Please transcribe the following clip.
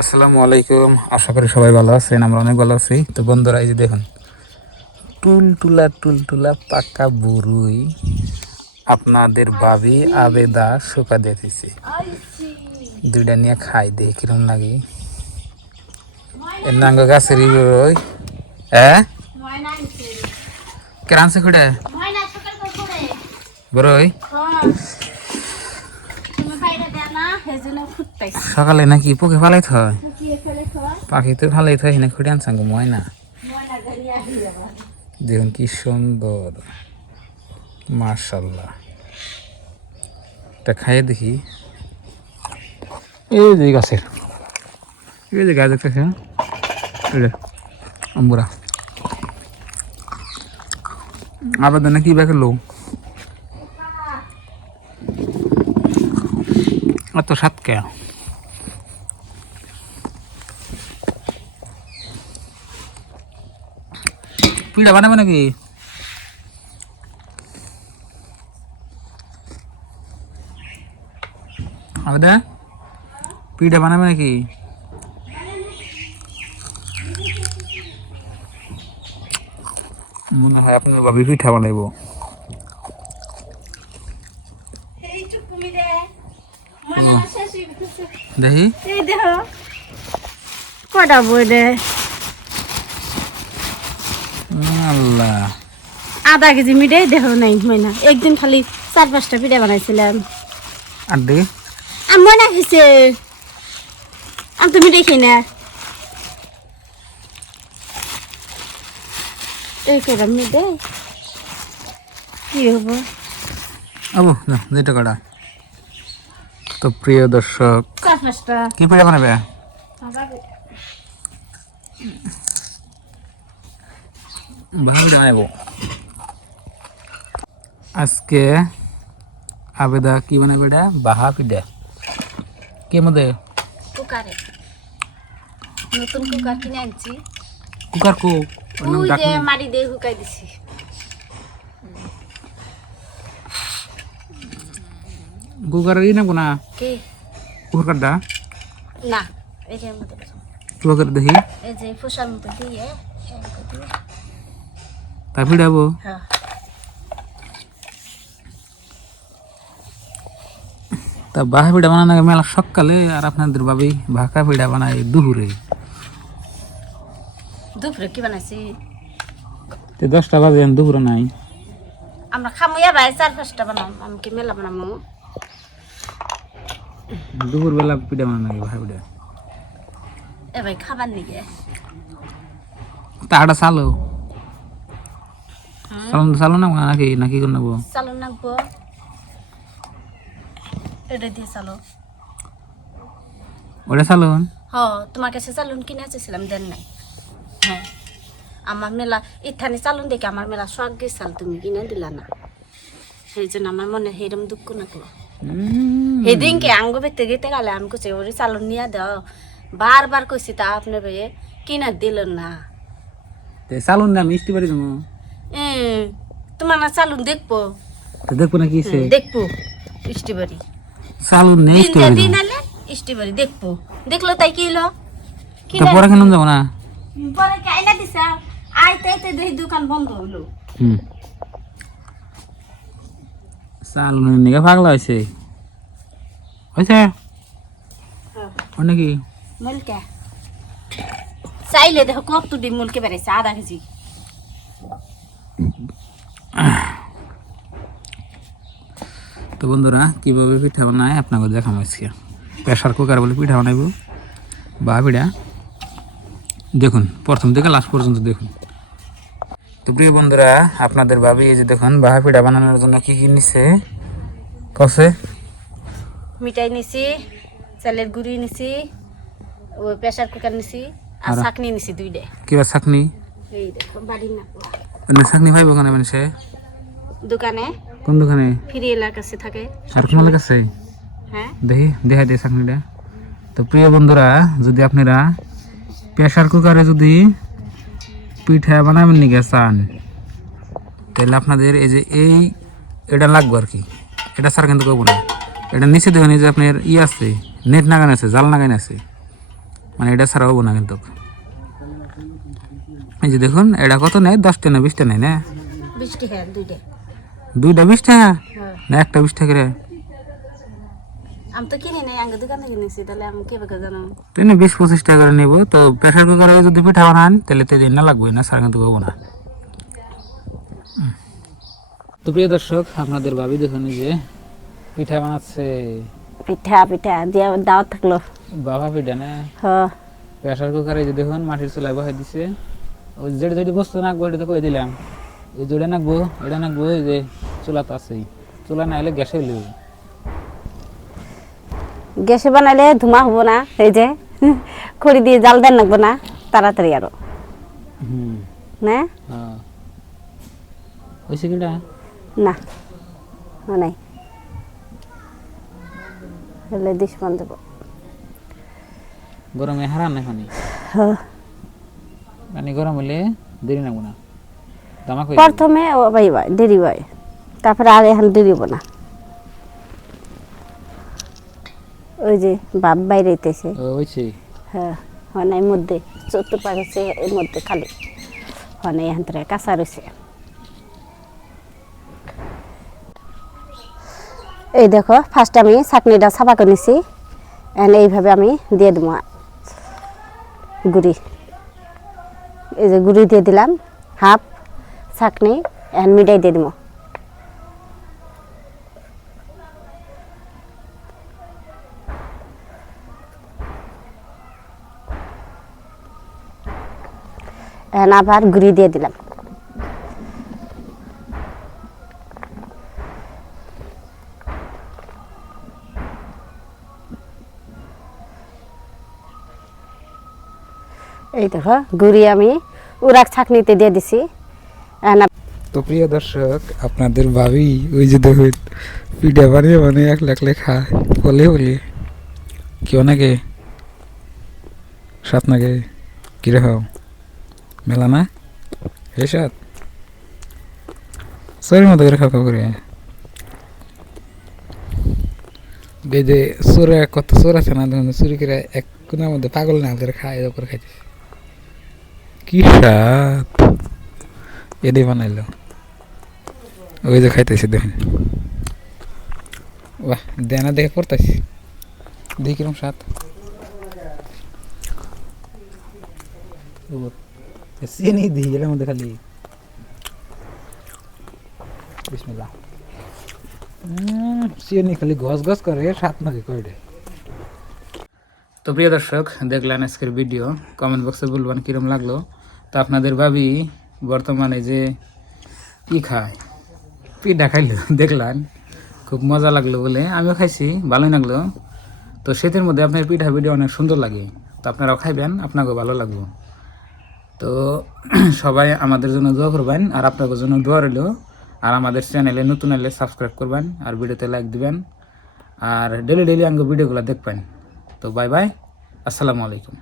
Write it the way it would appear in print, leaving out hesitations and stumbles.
আসসালামু আলাইকুম। আশা করি সবাই ভালো আছেন, আমরা অনেক ভালো আছি। তো বন্ধুরা, এই যে দেখুন টুলটুলা পাকা বুরুই আপনাদের ভাবি আবেদা শুকা দিতেছে। দুইটা নিয়ে খাই দেখি কিরম লাগে। এর নাঙ্গ গাছের বুরুই কেন আনছে খুঁড়ে বুরুই সকালে নাকি পোকে ফালাইত হয়, পাখি তো ফালাইত হয় না, খুঁড়ে আনসাঙ্গ ময়না। দেখুন কি সুন্দর, মাশাল্লাহ। এটা খাইয়ে দেখি। এই যে গাছের, এই যে গাছ দেখতেছে অম্বুরা আবেদন কি ব্যাগের লো এত সাতকে পিঠা বানাবে নাকি? আবেদা পিঠা বানাবে নাকি? মনে হয় আপনার ভাবি পিঠা বানাইব। দেখি কটা বই রে আল্লাহ, আধা কেজি মিঠাই দেখো নাই ময়না। একদিন খালি 4-5টা পিঠা বানাইছিলাম। আর দেখি আর ময়না খেয়েছে, আমি তো মিঠাই খাই না। এই কটা মিঠাই কি হবো? আবু যেটা কটা। তো প্রিয় দর্শক, 4-5টা কি পিঠা বানাবে? বানাবো আজকে। আবেদা কি বানাবে? এটা বাহা পিঠা। কে মধ্যে কুকারে নতুন কুকার কিনে আনছি। কুকার কো ওই যে মাটি দিয়ে হুকাই দিছি। কুকার ই না কোনা কে কুকারটা না এই যে মধ্যে কুকার দেখি এই যে ফুসার মতো দিয়ে তা পিঠাবো। হ্যাঁ তা বাহা পিঠা বানানো মেলা সকালে, আর আপনাদের ভাবি ভাকা পিঠা বানায় দুপুরে। দুপুরে কি বানাইছি? 10টা বাজে, দুপুরে নাই। আমরা খামুয়া ভাই 4-5টা বানাম। আমি কি মেলা বানামো? দুপুর বেলা পিঠা বানানো লাগে ভাই পিঠা। এ ভাই খাবার নিগে তা আটা চালো চালো না নাকি নাকি করে নেবো? চালু নাকবো, এটা দিয়ে চালো। ওটা চালো হ তোমার কাছে চালুন কিনে আসছিলাম, দেন নাই। হ্যাঁ আমার মেলা ইথানি চালুন দেখে আমার মেলা শখ গেছাল, তুমি কিনে দিলা না। সেই জন্য আমার মনে সেইরকম দুঃখ নাকলো। সেদিনকে আঙ্গ বেতে গেতে গেলে আমি কইছি ওরে চালুন নিয়ে দাও, বারবার কইছি, তা আপনি ভাই কিনা দিল না। চালুন না মিষ্টি বাড়ি যাবো। তোমার না চালুন দেখবো, দেখবো না কি দেখবো ইষ্টিবাড়ি চালুন নেই দিন আলে ইষ্টিবাড়ি দেখবো। দেখলো তাই কি হলো? পরে কেন যাবো না? পরে কাইনা দিছা আইতে আইতে দেখি দোকান বন্ধ হলো। চালুন নিকে পাগলা হয়েছে নাকি? মুলকে চাইলে দেখো কত দিন মুলকে বেড়াইছে, আধা কেজি। তো বন্ধুরা, কিভাবে পিঠা বানায় আপনাকে দেখাম আজকে। প্রেশার কুকার বলে পিঠা বানাইব বা পিঠা। দেখুন প্রথম থেকে লাস্ট পর্যন্ত দেখুন। তো প্রিয় বন্ধুরা, আপনাদের ভাবি এই যে দেখুন বাহা পিঠা বানানোর জন্য কি কি নিছে কসে। মিঠাই নিছি, চালের গুঁড়ি নিছি, ওই প্রেসার কুকার নিছি, আর ছাকনি নিছি 2টা। কিবা ছাকনি? এই দেখো বাড়ি না ছাকনি পাইব কেন মানুষে? দোকানে। কোন দোকানে? ফ্রি এলাকার কাছে থাকে। আর কোন কাছে? হ্যাঁ দেখি দেখা দিয়ে ছাকনিটা। তো প্রিয় বন্ধুরা, যদি আপনারা প্রেসার কুকারে যদি পিঠা বানাবেন নিকে চান, তাহলে আপনাদের এই যে এটা লাগবে আর কি। এটা ছাড়া কিন্তু করবো না। এটা নিচে দেখুন, এই যে আপনার আছে নেট নাগান আছে, জাল নাগান আছে, মানে এটা ছাড়া হবো না কিন্তু। এই যে দেখুন এটা কত নেয়, 10টা না 20টা নেয় না? 20 টাকা দুইটা। দুইটা 20 টাকা হ্যাঁ না একটা 20 টাকা রে? আমি তো কিনে নেই, আগে দোকান থেকে নিয়েছি, তাহলে আমি কিভাবে জানো? তুই না 20-25 টাকা করে নেবো তো। প্রেশার কুকারে যদি পিঠা বানান তাহলে তো দিন না লাগবে না, সার কিন্তু হবো না। তো প্রিয় দর্শক, আপনাদের ভাবি দেখুন এই যে পিঠা বানাচ্ছে। পিঠা পিঠা দিয়া দাওয়াত থাকলো। বাবা পিঠা না? হ্যাঁ প্রেশার কুকারে যে দেখুন মাটির চুলায় বসাই দিছে। ওই যেটা যেটা বস্তু নাকবো এটা তো কই দিলাম, এই যেটা নাকবো এটা নাকবো, এই যে চুলা তো আছেই, চুলা না হলে গ্যাসে হইলে হবে। গ্যাসে বানাইলে ধুমা হবো না, এই যে খড়ি দিয়ে জাল দেন লাগবো না তাড়াতাড়ি আরো না। হ্যাঁ হয়েছে কিটা? না নাই হলে দিস বন্ধ দেবো। গরমে হারান না পানি, পানি গরম হলে দেরি লাগবো না। দামা কই প্রথমে ও ভাই ভাই দেরি হয়, তারপরে আর এখন দেরি হবো না। ওই যে বাপ বাইরে হইতেছে। হয়েছে। হ্যাঁ হনাই মধ্যে চতুর পাকেছে, এর মধ্যে খালি হনাই এখান থেকে কাঁচা রয়েছে। এই দেখো ফার্স্ট আমি চাটনিটা ছাপা করে নিছি, এইভাবে আমি দিয়ে দেবো গুড়ি। এই যে গুড়ি দিয়ে দিলাম হাফ, চাটনি এখন মিঠাই দিয়ে দেবো। এখন আবার গুড়ি দিয়ে দিলাম। এই দেখো গুড়ি আমি উড়াক ছাকনিতে দিয়ে দিছি। তো প্রিয় দর্শক, আপনাদের ভাবি ওই যে দেখুন পিঠা বানিয়ে বানিয়ে একলে খায়, বলে বলি কি অনেকে সাত নাগে কিরকম মেলা না এই সাত সরের মতো করে খাওয়া করে। এই যে চোরে কত চোর আছে না, ধরুন চুরি করে এক কোনার মধ্যে পাগল না করে খায়, করে খাইতেছে কি সাত এদি বানাইলো। ওই যে খাইতেছি দেখুন, বাহ দেনা দেখে পড়তেছি, দেখি কিরম স্বাদ। চিনি দিই এর মধ্যে খালি বিসমিল্লাহ। চিনি খালি গস গস করে, স্বাদ নাকি কয়টা। তো প্রিয় দর্শক, দেখলেন আজকের ভিডিও, কমেন্ট বক্সে বলবেন কিরম লাগলো। তো আপনাদের ভাবি বর্তমানে যে কি খায়, পিঠা খাইলো দেখলেন, খুব মজা লাগলো বলে আমিও খাইছি, ভালোই লাগলো। তো শীতের মধ্যে আপনার পিঠা ভিডিও অনেক সুন্দর লাগে, তো আপনারাও খাইবেন, আপনাকেও ভালো লাগবে। তো সবাই আমাদের জন্য দোয়া করবেন, আর আপনাদের জন্য দোয়া রইল। আর আমাদের চ্যানেলে নতুন এলে সাবস্ক্রাইব করবেন, আর ভিডিওতে লাইক দিবেন, আর ডেলি ডেলি আমাকে ভিডিওগুলো দেখবেন। তো বাই বাই, আসসালামু আলাইকুম।